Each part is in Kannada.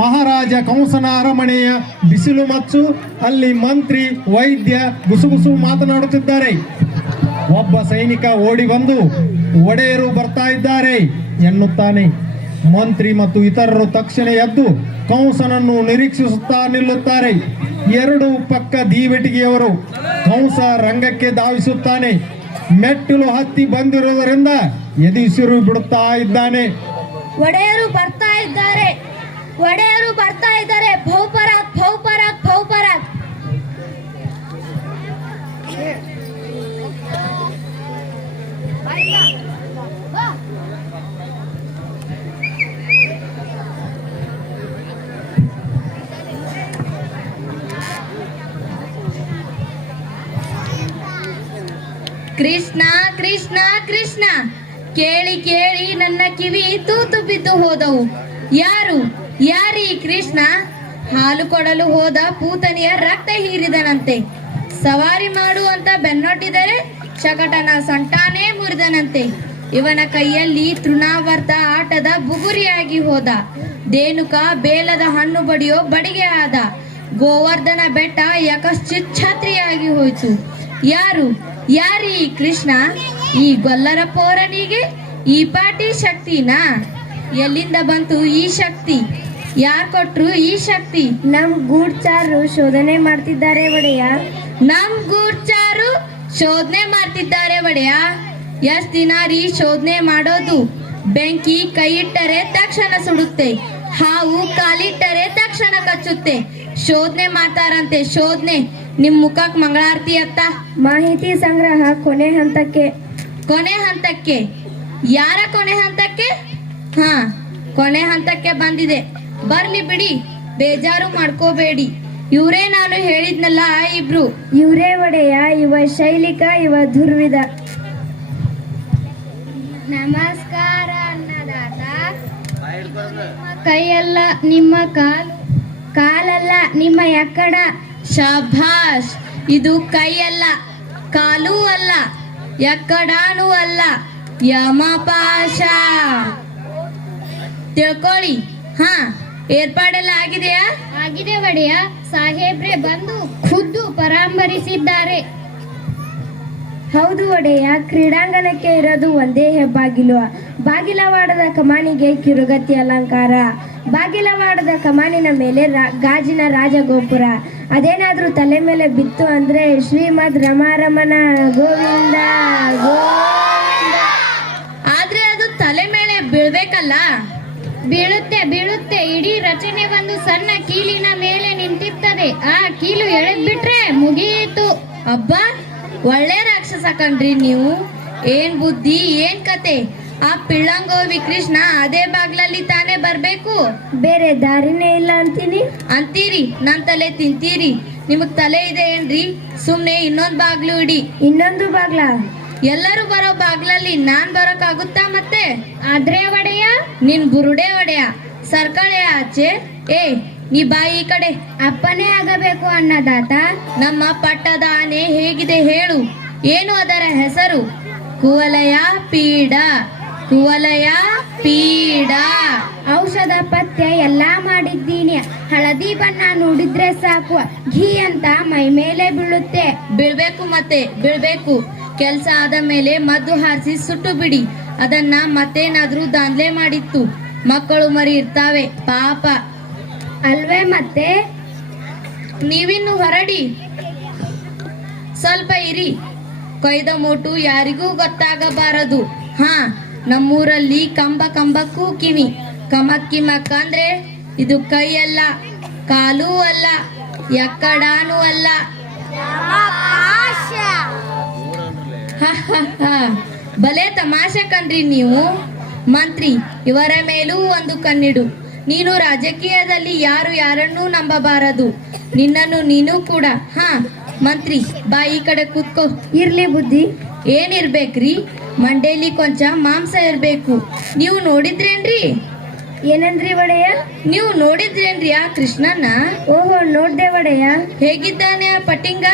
ಮಹಾರಾಜ ಕಂಸನ ಅರಮನೆಯ ಬಿಸಿಲು ಮಚ್ಚು. ಅಲ್ಲಿ ಮಂತ್ರಿ ವೈದ್ಯ ಗುಸುಗುಸು ಮಾತನಾಡುತ್ತಿದ್ದಾರೆ. ಒಬ್ಬ ಸೈನಿಕ ಓಡಿ ಬಂದು ಒಡೆಯರು ಬರ್ತಾ ಇದ್ದಾರೆ ಎನ್ನುತ್ತಾನೆ. ಮಂತ್ರಿ ಮತ್ತು ಇತರರು ತಕ್ಷಣ ಎದ್ದು ಕಂಸನನ್ನು ನಿರೀಕ್ಷಿಸುತ್ತಾ ನಿಲ್ಲುತ್ತಾರೆ. ಎರಡು ಪಕ್ಕ ದೀವೆಟಿಗೆಯವರು. ಕಂಸ ರಂಗಕ್ಕೆ ಧಾವಿಸುತ್ತಾನೆ. ಮೆಟ್ಟಿಲು ಹತ್ತಿ ಬಂದಿರುವುದರಿಂದ ಎದಿಸಿರು ಬಿಡುತ್ತಾ ಇದ್ದಾನೆ. ಒಡೆಯರು ಬರ್ತಾ ಇದ್ದಾರೆ, ಒಡೆಯರು ಬರ್ತಾ ಇದ್ದಾರೆ. ಭೌಪರಾಗ್ ಭೌಪರಾಗ್ ಭೌಪರಾಗ್. ಕೃಷ್ಣ ಕೃಷ್ಣ ಕೃಷ್ಣ, ಕೇಳಿ ಕೇಳಿ ನನ್ನ ಕಿವಿ ತೂತು ಬಿದ್ದು ಹೋದವು. ಯಾರು ಯಾರೀ ಕೃಷ್ಣ? ಹಾಲು ಕೊಡಲು ಹೋದ ಪೂತನಿಯ ರಕ್ತ ಹೀರಿದನಂತೆ. ಸವಾರಿ ಮಾಡು ಅಂತ ಬೆನ್ನೊಡ್ಡಿದರೆ ಶಕಟನ ಸೊಂಟಾನೇ ಮುರಿದನಂತೆ. ಇವನ ಕೈಯಲ್ಲಿ ತೃಣಾವರ್ತ ಆಟದ ಬುಗುರಿಯಾಗಿ ಹೋದ. ದೇನುಕ ಬೇಲದ ಹಣ್ಣು ಬಡಿಯೋ ಬಡಿಗೆ ಆದ. ಗೋವರ್ಧನ ಬೆಟ್ಟ ಯಕಶ್ಚಿತ್ ಛತ್ರಿಯಾಗಿ ಹೋಯ್ತು. ಯಾರು ಯಾರೀ ಕೃಷ್ಣ? ಈ ಗೊಲ್ಲರ ಪೋರನಿಗೆ ಈ ಪಾಟಿ ಶಕ್ತಿನಾ? ಎಲ್ಲಿಂದ ಬಂತು ಈ ಶಕ್ತಿ? ಯಾರ್ ಕೊಟ್ರು ಈ ಶಕ್ತಿ? ನಮ್ ಗೂಢಚಾರರು ಶೋಧನೆ ಮಾಡ್ತಿದ್ದಾರೆ ಒಡೆಯ. ನಮ್ ಗೂಢಚಾರರು ಶೋಧನೆ ಮಾಡ್ತಿದ್ದಾರೆ ಒಡೆಯ. ಎಷ್ಟ್ ದಿನ ರೀ ಶೋಧನೆ ಮಾಡೋದು? ಬೆಂಕಿ ಕೈ ಇಟ್ಟರೆ ತಕ್ಷಣ ಸುಡುತ್ತೆ, ಹಾವು ಕಾಲಿಟ್ಟರೆ ತಕ್ಷಣ ಕಚ್ಚುತ್ತೆ. ಶೋಧನೆ ಮಾಡ್ತಾರಂತೆ ಶೋಧನೆ. ನಿಮ್ ಮುಖಕ್ ಮಂಗಳಾರತಿ ಅತ್ತ. ಮಾಹಿತಿ ಸಂಗ್ರಹ ಕೊನೆ ಹಂತಕ್ಕೆ. ಕೊನೆ ಹಂತಕ್ಕೆ? ಯಾರ ಕೊನೆ ಹಂತಕ್ಕೆ? ಹಾ, ಕೊನೆ ಹಂತಕ್ಕೆ ಬಂದಿದೆ. ಬರ್ಲಿ ಬಿಡಿ, ಬೇಜಾರು ಮಾಡ್ಕೋಬೇಡಿ. ಇವರೇ ನಾನು ಹೇಳಿದ್ನಲ್ಲ ಇಬ್ರು. ಇವರೇ ಒಡೆಯ. ಇವ ಶೈಲಿಕ, ಇವ ದುರ್ವಿಧ. ನಮಸ್ಕಾರ ಅನ್ನದಾತ. ಕೈಯಲ್ಲ ನಿಮ್ಮ ಕಾಲು, ಕಾಲಲ್ಲ ನಿಮ್ಮ ಎಕ್ಕಡ. ಶಭಾಷ್. ಇದು ಕೈಯಲ್ಲ, ಕಾಲೂ ಅಲ್ಲ, ಎಕ್ಕಡಾನೂ ಅಲ್ಲ, ಯಮಪಾಶ. ತಿಳ್ಕೊಳ್ಳಿ. ಹಾ, ಏರ್ಪಾಡೆಲ್ಲ ಆಗಿದೆಯಾ? ಆಗಿದೆ ಒಡೆಯ. ಸಾಹೇಬ್ರೆ ಬಂದು ಖುದ್ದು ಪರಾಮರಿಸಿದ್ದಾರೆ. ಹೌದು ಒಡೆಯ. ಕ್ರೀಡಾಂಗಣಕ್ಕೆ ಇರೋದು ಒಂದೇ ಹೆಬ್ಬಾಗಿಲು. ಬಾಗಿಲವಾಡದ ಕಮಾನಿಗೆ ಕಿರುಗತಿ ಅಲಂಕಾರ. ಬಾಗಿಲವಾಡದ ಕಮಾನಿನ ಮೇಲೆ ಗಾಜಿನ ರಾಜಗೋಪುರ. ಅದೇನಾದ್ರೂ ತಲೆ ಮೇಲೆ ಬಿತ್ತು ಅಂದ್ರೆ ಶ್ರೀಮದ್ ರಮಾರಮಣ ಗೋವಿಂದ ಗೋವಿಂದ. ಆದ್ರೆ ಅದು ತಲೆ ಮೇಲೆ ಬೀಳ್ಬೇಕಲ್ಲ? ಬೀಳುತ್ತೆ ಬೀಳುತ್ತೆ. ಇಡೀ ರಚನೆ ಒಂದು ಸಣ್ಣ ಕೀಲಿನ ಮೇಲೆ ನಿಂತಿರ್ತದೆ. ಆ ಕೀಲು ಎಳೆದ್ಬಿಟ್ರೆ ಮುಗಿಯಿತು. ಅಬ್ಬಾ, ಒಳ್ಳೆ ರಾಕ್ಷಸ ಕಣ್ರಿ ನೀವು. ಏನ್ ಬುದ್ಧಿ, ಏನ್ ಕತೆ. ಆ ಪಿಳ್ಳಂಗೋವಿ ಕೃಷ್ಣ ಅದೇ ಬಾಗ್ಲಲ್ಲಿ ತಾನೇ ಬರ್ಬೇಕು. ಬೇರೆ ದಾರಿನೇ ಇಲ್ಲ ಅಂತೀನಿ. ಅಂತೀರಿ, ನನ್ ತಲೆ ತಿಂತೀರಿ. ನಿಮಗ್ ತಲೆ ಇದೆ ಏನ್ರಿ? ಸುಮ್ನೆ ಇನ್ನೊಂದ್ ಬಾಗ್ಲು ಇಡಿ. ಇನ್ನೊಂದು ಬಾಗ್ಲ? ಎಲ್ಲರೂ ಬರೋ ಬಾಗ್ಲಲ್ಲಿ ನಾನ್ ಬರೋಕಾಗುತ್ತಾ ಮತ್ತೆ? ಆದ್ರೆ ಒಡೆಯ, ನಿನ್ ಬುರುಡೆ ಒಡೆಯ. ಸರ್ಕಳೆ ಆಚೆ. ಏ, ನೀ ಬಾಯಿ ಈ ಕಡೆ. ಅಪ್ಪನೇ ಆಗಬೇಕು ಅನ್ನದಾತ. ನಮ್ಮ ಪಟ್ಟದ ಆನೆ ಹೇಗಿದೆ ಹೇಳು? ಏನು ಅದರ ಹೆಸರು? ಕುವಲಯ ಪೀಡ. ಕುವಲಯ ಪೀಡ. ಔಷಧ ಪಥ್ಯ ಎಲ್ಲಾ ಮಾಡಿದ್ದೀನಿ. ಹಳದಿ ಬಣ್ಣ ನೋಡಿದ್ರೆ ಸಾಕು, ಘೀ ಅಂತ ಮೈ ಮೇಲೆ ಬೀಳುತ್ತೆ. ಬೀಳ್ಬೇಕು ಮತ್ತೆ ಬೀಳ್ಬೇಕು. ಕೆಲ್ಸ ಆದ ಮೇಲೆ ಮದ್ದು ಹಾರಿಸಿ ಸುಟ್ಟು ಬಿಡಿ. ಅದನ್ನ ಮತ್ತೇನಾದ್ರೂ ದಾಂದ್ಲೆ ಮಾಡಿತ್ತು. ಮಕ್ಕಳು ಮರಿ ಇರ್ತಾವೆ ಪಾಪ ಅಲ್ವೇ ಮತ್ತೆ. ನೀವಿನ್ನು ಹೊರಡಿ, ಸ್ವಲ್ಪ ಇರಿ. ಕೊಯ್ದ ಮೋಟು ಯಾರಿಗೂ ಗೊತ್ತಾಗಬಾರದು. ಹಾ, ನಮ್ಮೂರಲ್ಲಿ ಕಂಬ ಕಂಬಕ್ಕೂ ಕಿವಿ. ಕಮಕ್ಕಿಮಕ್ ಅಂದ್ರೆ ಇದು ಕೈ ಅಲ್ಲ, ಕಾಲೂ ಅಲ್ಲ, ಎಕ್ಕಡಾನೂ ಅಲ್ಲ. ಬಲೆ ತಮಾಷೆ ಕಣ್ರಿ ನೀವು. ಮಂತ್ರಿ, ಇವರ ಮೇಲೂ ಒಂದು ಕಣ್ಣಿಡು. ನೀನು ರಾಜಕೀಯದಲ್ಲಿ ಯಾರು ಯಾರನ್ನೂ ನಂಬಬಾರದು. ನಿನ್ನನ್ನು ನೀನು ಕೂಡ. ಹಾ ಮಂತ್ರಿ, ಬಾ ಈ ಕಡೆ ಕೂತ್ಕೋ. ಇರ್ಲಿ ಬುದ್ಧಿ. ಏನಿರ್ಬೇಕ್ರಿ? ಮಂಡೇಲಿ ಕೊಂಚ ಮಾಂಸ ಇರ್ಬೇಕು. ನೀವು ನೋಡಿದ್ರೇನ್ರಿ? ಏನಂದ್ರಿ ಒಡೆಯ? ನೀವು ನೋಡಿದ್ರೇನ್ರಿ ಆ ಕೃಷ್ಣನ? ಓಹೋ, ನೋಡ್ದೆ ಒಡೆಯ. ಹೇಗಿದ್ದಾನೆ ಆ ಪಟಿಂಗ?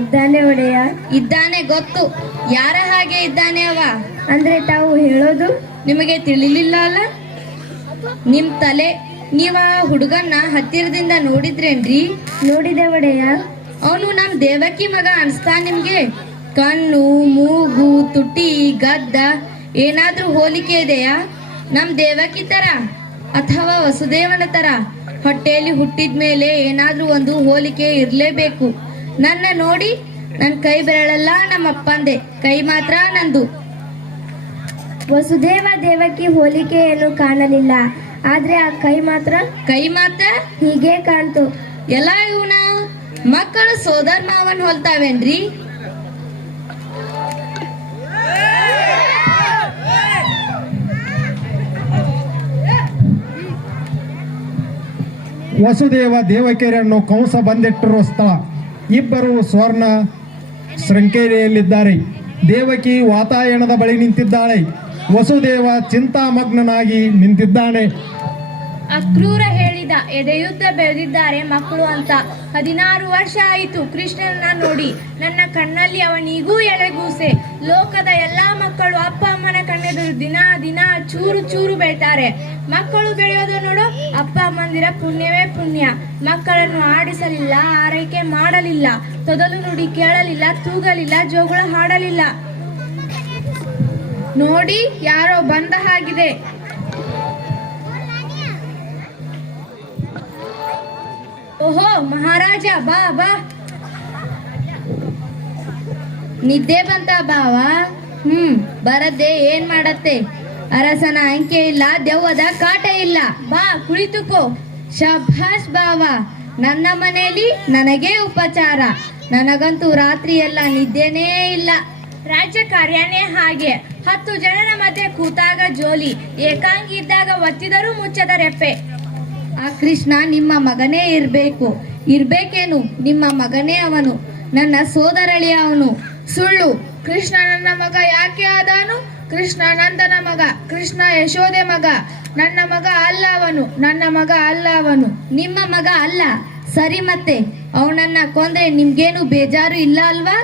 ಇದ್ದಾನೆ ಒಡೆಯ. ಇದ್ದಾನೆ ಗೊತ್ತು. ಯಾರ ಹಾಗೆ ಇದ್ದಾನೆ ಅವ? ಅಂದ್ರೆ ತಾವು ಹೇಳೋದು ನಿಮಗೆ ತಿಳಿಲಿಲ್ಲ ಅಲ್ಲ? ನಿಮ್ ತಲೆ ನೀವ ಹುಡುಗನ್ನ ಹತ್ತಿರದಿಂದ ನೋಡಿದ್ರೇನ್ರಿ? ನೋಡಿದೆ ಒಡೆಯ. ಅವನು ನಮ್ ದೇವಕಿ ಮಗ ಅನ್ಸ್ತಾ ನಿಮ್ಗೆ? ಕಣ್ಣು, ಮೂಗು, ತುಟಿ, ಗದ್ದ ಏನಾದ್ರೂ ಹೋಲಿಕೆ ಇದೆಯಾ? ನಮ್ ದೇವಕಿ ತರ ಅಥವಾ ವಸುದೇವನ ತರ ಹೊಟ್ಟೆಯಲ್ಲಿ ಹುಟ್ಟಿದ್ಮೇಲೆ ಏನಾದ್ರೂ ಒಂದು ಹೋಲಿಕೆ ಇರ್ಲೇಬೇಕು. ನನ್ನ ನೋಡಿ, ನನ್ ಕೈ ಬೆರಳೆಲ್ಲ ನಮ್ಮ ಅಪ್ಪಂದೆ, ಕೈ ಮಾತ್ರ ನಂದು. ವಸುದೇವ ದೇವಕಿ ಹೋಲಿಕೆ ಏನು ಕಾಣಲಿಲ್ಲ, ಆದ್ರೆ ಆ ಕೈ ಮಾತ್ರ ಹೀಗೆ ಕಾಣ್ತು. ಎಲ್ಲ ಇವನ ಮಕ್ಕಳು ಸೋದರ ಮಾವನ್ ಹೊಲ್ತಾವೇನ್ರಿ? ವಸುದೇವ ದೇವಕಿಯರನ್ನು ಕಂಸ ಬಂದಿಟ್ಟಿರುವ ಸ್ಥಳ. ಇಬ್ಬರು ಸ್ವರ್ಣ ಶೃಂಖೇರಿಯಲ್ಲಿದ್ದಾರೆ. ದೇವಕಿ ವಾತಾಯನದ ಬಳಿ ನಿಂತಿದ್ದಾಳೆ. ವಸುದೇವ ಚಿಂತಾಮಗ್ನನಾಗಿ ನಿಂತಿದ್ದಾನೆ. ಅಕ್ರೂರ ಹೇಳಿದ, ಎದೆಯುದ್ದ ಬೆಳೆದಿದ್ದಾರೆ ಮಕ್ಕಳು ಅಂತ. 16 ವರ್ಷ ಆಯಿತು ಕೃಷ್ಣನ ನೋಡಿ. ನನ್ನ ಕಣ್ಣಲ್ಲಿ ಅವನಿಗೂ ಎಳೆಗೂಸೆ. ಲೋಕದ ಎಲ್ಲಾ ಮಕ್ಕಳು ಅಪ್ಪ ಅಮ್ಮನ ಕಣ್ಣೆದುರು ದಿನ ದಿನ ಚೂರು ಚೂರು ಬೆಳ್ತಾರೆ. ಮಕ್ಕಳು ಬೆಳೆಯೋದು ನೋಡು, ಅಪ್ಪ ಅಮ್ಮಂದಿರ ಪುಣ್ಯವೇ ಪುಣ್ಯ. ಮಕ್ಕಳನ್ನು ಆಡಿಸಲಿಲ್ಲ, ಆರೈಕೆ ಮಾಡಲಿಲ್ಲ, ತೊದಲು ನುಡಿ ಕೇಳಲಿಲ್ಲ, ತೂಗಲಿಲ್ಲ, ಜೋಗುಳ ಹಾಡಲಿಲ್ಲ. ನೋಡಿ, ಯಾರೋ ಬಂದ ಹಾಗಿದೆ. ಓಹೋ ಮಹಾರಾಜ, ಬಾ ಬಾ. ನಿದ್ದೆ ಬಂತ ಬಾವ? ಬರದ್ದೆ ಏನ್ ಮಾಡತ್ತೆ? ಅರಸನ ಅಂಕೆ ಇಲ್ಲ, ದೆವ್ವದ ಕಾಟ ಇಲ್ಲ. ಬಾ ಕುಳಿತುಕೋ. ಶಭಾಷ್ ಬಾವ, ನನ್ನ ಮನೆಯಲ್ಲಿ ನನಗೇ ಉಪಚಾರ. ನನಗಂತೂ ರಾತ್ರಿ ಎಲ್ಲ ನಿದ್ದೆನೇ ಇಲ್ಲ. ರಾಜ್ಯ ಕಾರ್ಯನೇ ಹಾಗೆ. 10 ಜನರ ಮಧ್ಯೆ ಕೂತಾಗ ಜೋಲಿ, ಏಕಾಂಗಿ ಇದ್ದಾಗ ಒತ್ತಿದರೂ ಮುಚ್ಚದ ರೆಪ್ಪೆ. ಆ ಕೃಷ್ಣ ನಿಮ್ಮ ಮಗನೇ ಇರ್ಬೇಕೇನು? ನಿಮ್ಮ ಮಗನೇ ಅವನು, ನನ್ನ ಸೋದರಳಿಯ ಅವನು. ಸುಳ್ಳು. ಕೃಷ್ಣ ನನ್ನ ಮಗ ಯಾಕೆ ಆದಾನು? ಕೃಷ್ಣ ನಂದನ ಮಗ, ಕೃಷ್ಣ ಯಶೋದೆ ಮಗ. ನನ್ನ ಮಗ ಅಲ್ಲ ಅವನು, ನನ್ನ ಮಗ ಅಲ್ಲ ಅವನು. ನಿಮ್ಮ ಮಗ ಅಲ್ಲ, ಸರಿ. ಮತ್ತೆ ಅವನನ್ನ ಕೊಂದ್ರೆ ನಿಮ್ಗೇನು ಬೇಜಾರು ಇಲ್ಲ ಅಲ್ವಾ?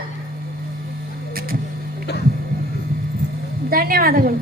ಧನ್ಯವಾದಗಳು.